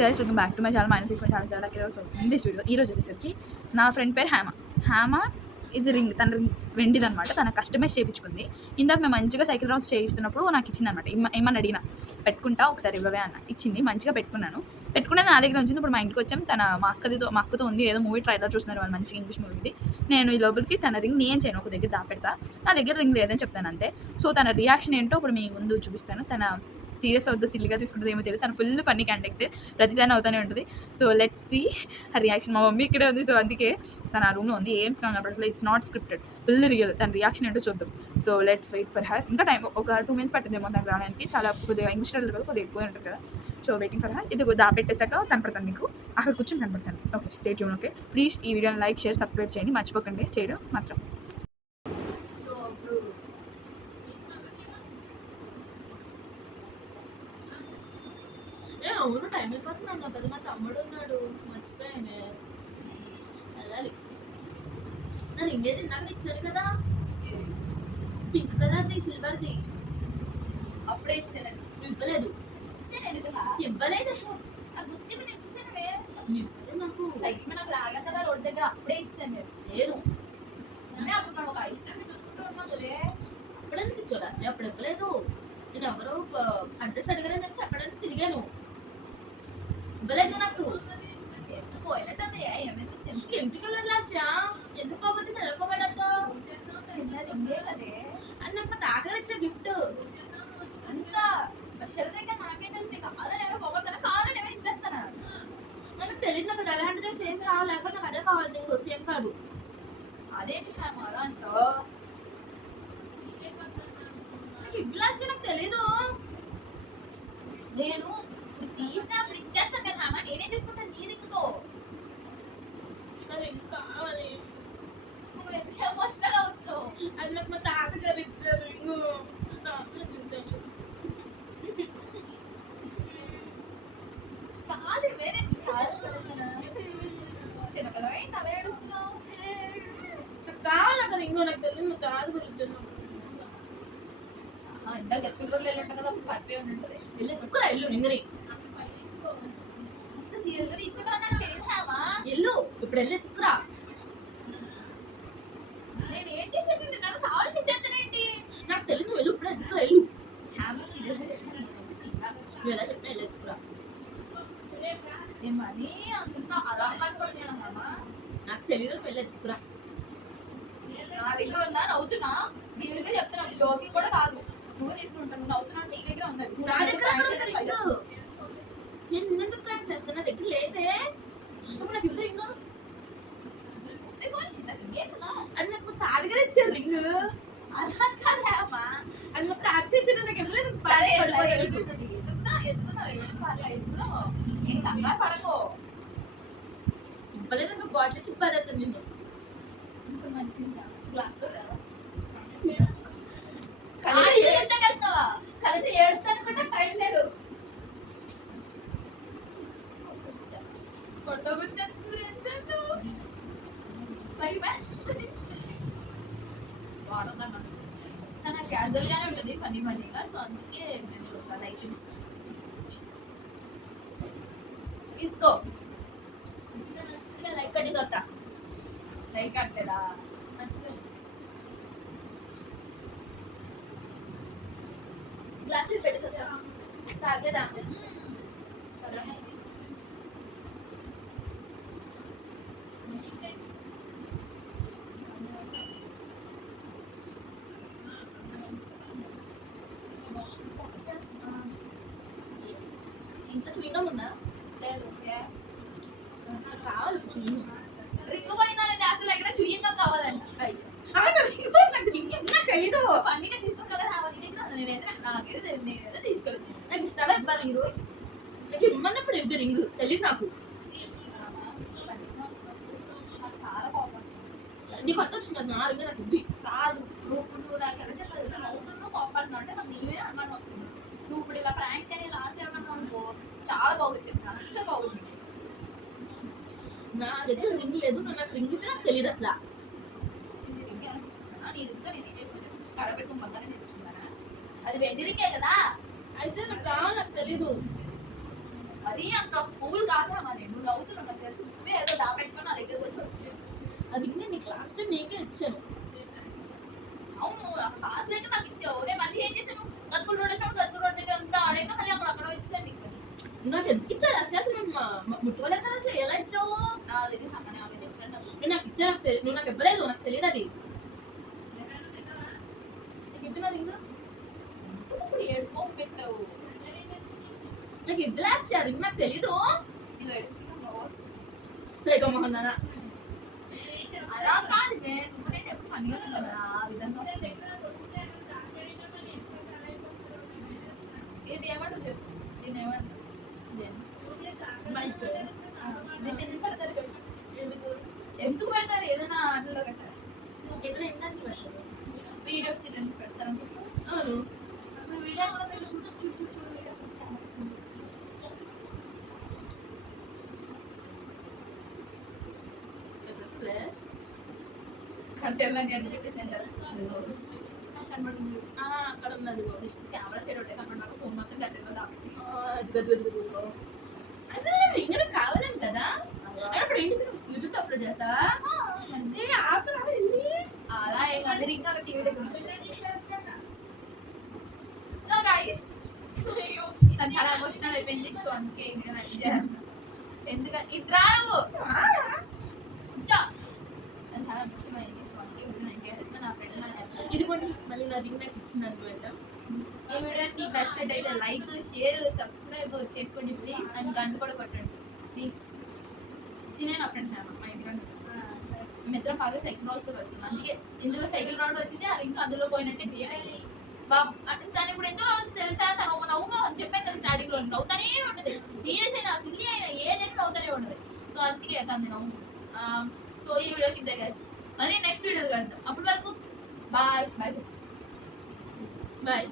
Guys welcome back to my channel minus చాలా చాలా so in this video ఈరోజు వచ్చేసరికి నా ఫ్రెండ్ పేరు హేమ ఇది రింగ్ తన రింగ్ వెండిదనమాట. తన కస్టమైజ్ చేయించుకుంది. ఇందాక మేము మంచిగా సైకిల్ రౌండ్స్ చేయిస్తున్నప్పుడు నాకు ఇచ్చింది అనమాట. ఏమని అడిగినా పెట్టుకుంటా ఒకసారి ఇవ్వవే అన్న ఇచ్చింది. మంచిగా పెట్టుకున్నది నా దగ్గర ఉంచింది. ఇప్పుడు మా ఇంటికి వచ్చాం. మా అక్కతో ఉంది ఏదో మూవీ ట్రైలర్ చూస్తున్నారు వాళ్ళు, మంచిగా ఇంగ్లీష్ మూవీది. నేను ఈ లోపలికి తన రింగ్ నేను చేయను, ఒక దగ్గర దాపెడతా. నా దగ్గర రింగ్ లేదని చెప్తాను అంతే. సో తన రియాక్షన్ ఏంటో ఇప్పుడు మీ ముందు చూపిస్తాను. తన సీరియస్ అవుతుంది, సిల్లిగా తీసుకుంటుంది ఏమో తెలియదు. తను ఫుల్ ఫన్నీ క్యాండిడేట్, ప్రతిసారి అవుతూనే ఉంటుంది. So let's see her reaction. మా మమ్మీ ఇక్కడే ఉంది, సో అందుకే తన రూమ్లో ఉంది. ఏం కనపడట్లేదు, it's not scripted, full real. తన రియాక్షన్ ఏంటో చూద్దాం. So let's wait for her. ఇంకా టైం ఒక 2 minutes పట్టిందేమో తను రావడానికి. చాలా కొద్దిగా ఇంగ్లీష్ కదా, కొద్దిగా ఎక్కువ ఉంటుంది కదా. So waiting for her. ఇది దాపెట్టేశాక కనపడతాను మీకు, అక్కడ కూర్చొని కనపడతాను. Okay, stay tune. Okay, please ఈ వీడియోని లైక్, షేర్, సబ్స్క్రైబ్ చేయండి, మర్చిపోకండి చేయడం మాత్రం. అవును, టైం అయిపోతుంది అన్నావు కదా, మా తమ్ముడు ఉన్నాడు, మర్చిపోయానే వెళ్ళాలి. నన్ను ఇంకేది ఇందాక ఇచ్చారు కదా, పింక్ కలర్ది, సిల్వర్ది. అప్పుడే ఇచ్చాను. ఇవ్వలేదు. ఇవ్వలేదు నాకు సైకిల్ నాకు రాగా కదా రోడ్ దగ్గర, అప్పుడే ఇచ్చాను. లేదు, అప్పుడు మనం ఒక ఐస్ క్రీమ్ చూసుకుంటూ ఉన్నాం కదే. అప్పుడు ఎందుకు ఇచ్చావు లాస్ట్? అప్పుడు ఇవ్వలేదు. నేను ఎవరో అడ్రస్ అడిగారని చెప్పి చెప్పడానికి తిరిగాను. ఇవ్వలేదు నాకు. పోయినట్టుంది. ఎందుకు వెళ్ళదు లాస్ట్? ఎందుకు పోగొట్టి చదవబడద్దు ఇంకే కదే అని నాకు మా తాతగారు ఇచ్చే గిఫ్ట్. అంత స్పెషల్ దగ్గర నాకే తెలిసి కావాలని ఎవరు పోగొడతారా, కావాలని ఎవరు ఇచ్చేస్తానా? నాకు తెలియదు. నాకు అలాంటిదే సేమ్ కావాలి, లేకపోతే నాకు అదే కావాలి. నీకు సేమ్ కాదు. అదేంటి అలా అంటో నాకు ఇవ్వలాసి నాకు తెలీదు. నేను ఇప్పుడు తీసినప్పుడు ఇచ్చేస్తాను కదా అమ్మ, నేనేం తీసుకుంటాను నీ రింగ్తో. రింగ్ కావాలి. నువ్వు ఎందుకు ఎమోషనల్ అవుతున్నావు? అది నాకు మా తాతగారు ఇచ్చారు రింగు. కాదు వేరే చిన్నపిల్లవై తల ఏడుస్తున్నావు. కావాలి అక్కడ రింగు. నాకు తెలియదు, మా తాత గురించి. ఇందాక ఎత్తుల రోడ్లు వెళ్ళి ఉంటుంది కదా, పట్టే ఉంటుంది. వెళ్ళి కుక్కరా ఇల్లు రింగరి. అంత సీరియస్గా తీసుకుంటా నాకు తెలిసామా? ఇల్లు ఇప్పుడు వెళ్ళి కుక్కరా. నేను ఏం చేశాను? నేను నాకు కావాలి చేసేస్తానేంటి? నాకు తెలియదు. వెళ్ళు ఇప్పుడు ఎత్తుకురా ఇల్లు. హ్యాపీ సీరియస్గా చెప్పాను. నువ్వు ఎలా చెప్తే వెళ్ళి ఎత్తుకురా. నేను మనీ అంత అలా కనపడుతున్నాను. నాకు తెలియదు, వెళ్ళి ఎత్తుకురా. నా దగ్గర ఉందా? నవ్వుతున్నా. సీరియస్గా చెప్తున్నా, జోకింగ్ కూడా కాదు. నువ్వు తీసుకుంటాను, నువ్వు నవ్వుతున్నా. నీ దగ్గర ఉంది. నా దగ్గర నేను నిన్నెందుకు ప్లాన్ చేస్తాను? నా దగ్గర లేదే. ఇప్పుడు నాకు ఇప్పుడు రింగు అది నాకు మా తాతగారు ఇచ్చారు రింగ్. అలా కాదే అమ్మా, అది మా తాత ఇచ్చారు. నాకు ఇవ్వలేదు. ఏం కంగారు పడకో. ఇవ్వలేదు. నాకు బాటిల్ ఇచ్చి పదేస్తాను నిన్ను. ఇప్పుడు మంచిగా గ్లాస్లో కలిసి కలిసినావా? కలిసి ఏడుతాను కూడా టైం లేదు. కొట్ట కూర్చొని వాడదన్నా కానీ క్యాజువల్ గానే ఉంటుంది, ఫన్నీ ఫన్నీగా. సో అందుకే మేము ఒక లైట్ తీసుకో. లైక్ కట్టి వస్తా. లైక్ కట్టలేదా? గ్లాసులు పెట్టేసా తాగలేదా? ఇంట్లో చూయింగా ఉందా? లేదు. నాకు కావాలి చూయింగ్. రింగ్ పోయిందా? అసలు ఎక్కడ చూయింగా కావాలంట. తెలీదు. ఫన్నీగా తీసుకుంటావు కదా, నీ దగ్గర నాకేదో తెలియదు, నేనేదో తీసుకోలేదు. నాకు ఇస్తావా ఇవ్వ రింగు? నాకు ఇమ్మన్నప్పుడు ఇవ్వ రింగు. తెలియదు నాకు. చాలా కోపం. నీకు కొత్త వచ్చింది నా రింగు. నాకు ఇవ్వి. కాదు, నువ్వు నాకు ఎలా చెప్పలేదు, నవ్వుతున్నావు కోపడుతున్నావు అంటే నాకు నీవే అనుమానం. నువ్వు ఇప్పుడు ఇలా ప్రాంక్ అని లాస్ట్ ఏమన్నా అనుకో, చాలా బాగుంది. అస్సలు బాగుంది. నా దగ్గర రింగ్ లేదు. నాకు రింగ్ ఇవ్వి. నాకు తెలియదు అసలు. నీ రింగ్తో నేనేం చేసుకుంటాను? కరపెట్టుకుని పక్కనే తెచ్చుకున్నానా? అది వెండి రింగే కదా. అయితే నాకు కావాలి. నాకు తెలీదు. మరీ అంత ఫూల్ కాదా మరి నువ్వు నవ్వుతున్నావు నాకు తెలుసు నువ్వే ఏదో దాపెట్టుకొని నా దగ్గరకు వచ్చి అది నీకు లాస్ట్ టైం నీకే ఇచ్చాను. అవును పాత దగ్గర నాకు ఇచ్చావు నేను మళ్ళీ ఏం చేశాను గతుకులు రోడ్ వచ్చినప్పుడు గతుకులు రోడ్ దగ్గర అంతా ఆడాక మళ్ళీ అక్కడ వచ్చేసాను నీకు నాకు ఎందుకు ఇచ్చాను అసలు నేను ముట్టుకోలేదు కదా అసలు ఎలా ఇచ్చావు? నా దగ్గర అమ్మని ఆమె తెచ్చాను నేను నాకు ఇచ్చా నువ్వు నాకు ఇవ్వలేదు, నాకు తెలియదు అది. నీకు ఇవ్వలేదు ఇంకా ఇప్పుడు ఏడుకో పెట్టావు నాకు ఇవ్వలేదు అది నాకు తెలీదు. నువ్వు ఏడుస్తున్నావు సైకో మొహన్ నాన్న. అలా కాదు నువ్వు నేను ఎప్పుడు ఫన్నీగా ఉంటావు కదా ఆ విధంగా వస్తుంది. ఇది ఏమంటారు చెప్పు దీన్ని ఏమంటారు మైక్ దీన్ని ఎందుకు పెడతారు ఎందుకు ఎందుకు పెడతారు ఏదైనా ఆటల్లో పెట్టారు ఏదైనా ఇండానికి పెడతారు. వీడియోస్ రెండు పెడతారు అవును వీడియో కూడా చూడు చూడు చూడు చూడు చూడు వీడియో కంటెంట్లన్నీ అడ్డు పెట్టేసాను కనబడుతుంది అక్కడ ఉన్నది జస్ట్ కెమెరా సైడ్ ఒకటే కనబడి నాకు ఫోన్ మాత్రం కంటెంట్లో దాపి అసలు ఇంకా కావాలని కదా అప్పుడు ఏంటి యూట్యూబ్ అప్లోడ్ చేస్తావా? అలా ఏం కాదు ఇంకా టీవీ దగ్గర సో గైస్ తను చాలా ఎమోషనల్ అయిపోయింది సో అందుకే ఈ వీడియో ఎంజాయ్ చేస్తున్నాను ఎందుకంటే ఇటు రావు కూర్చో తను చాలా ఎమోషనల్ అయింది సో అందుకే ఈ వీడియో ఎంజాయ్ చేస్తున్నాను నా ఫ్రెండ్ ఇది కొన్ని మళ్ళీ నా రింగ్ నాకు ఇచ్చింది అనమాట. ఈ వీడియో మీకు నచ్చినట్టయితే లైక్ షేర్ సబ్స్క్రైబ్ చేసుకోండి ప్లీజ్ అండ్ గంట కూడా కొట్టండి ప్లీజ్. తినే నా ఫ్రెండ్ మా ఇంటికంటే మేమిద్దరం బాగా సైకిల్ రౌండ్స్ కూడా వస్తున్నాం అందుకే ఇందులో సైకిల్ రౌండ్ వచ్చింది అది ఇంకా అందులో పోయినట్టే క్రియేట్ బాబు అంటే తను ఇప్పుడు ఎంతో నవ్వుతుంది తెలుసా తను ఒక నవ్వుగా చెప్పాను కదా స్టార్టింగ్ లో నవ్వుతానే ఉండదు సీరియస్ అయినా సిల్లీ అయినా ఏదైనా నవ్వుతానే ఉండదు సో అందుకే తను నవ్వు సో ఈ వీడియోకి ఇంతే గైస్ మళ్ళీ నెక్స్ట్ వీడియో కడతాం అప్పటి వరకు బాయ్ బాయ్ చెప్పు బాయ్.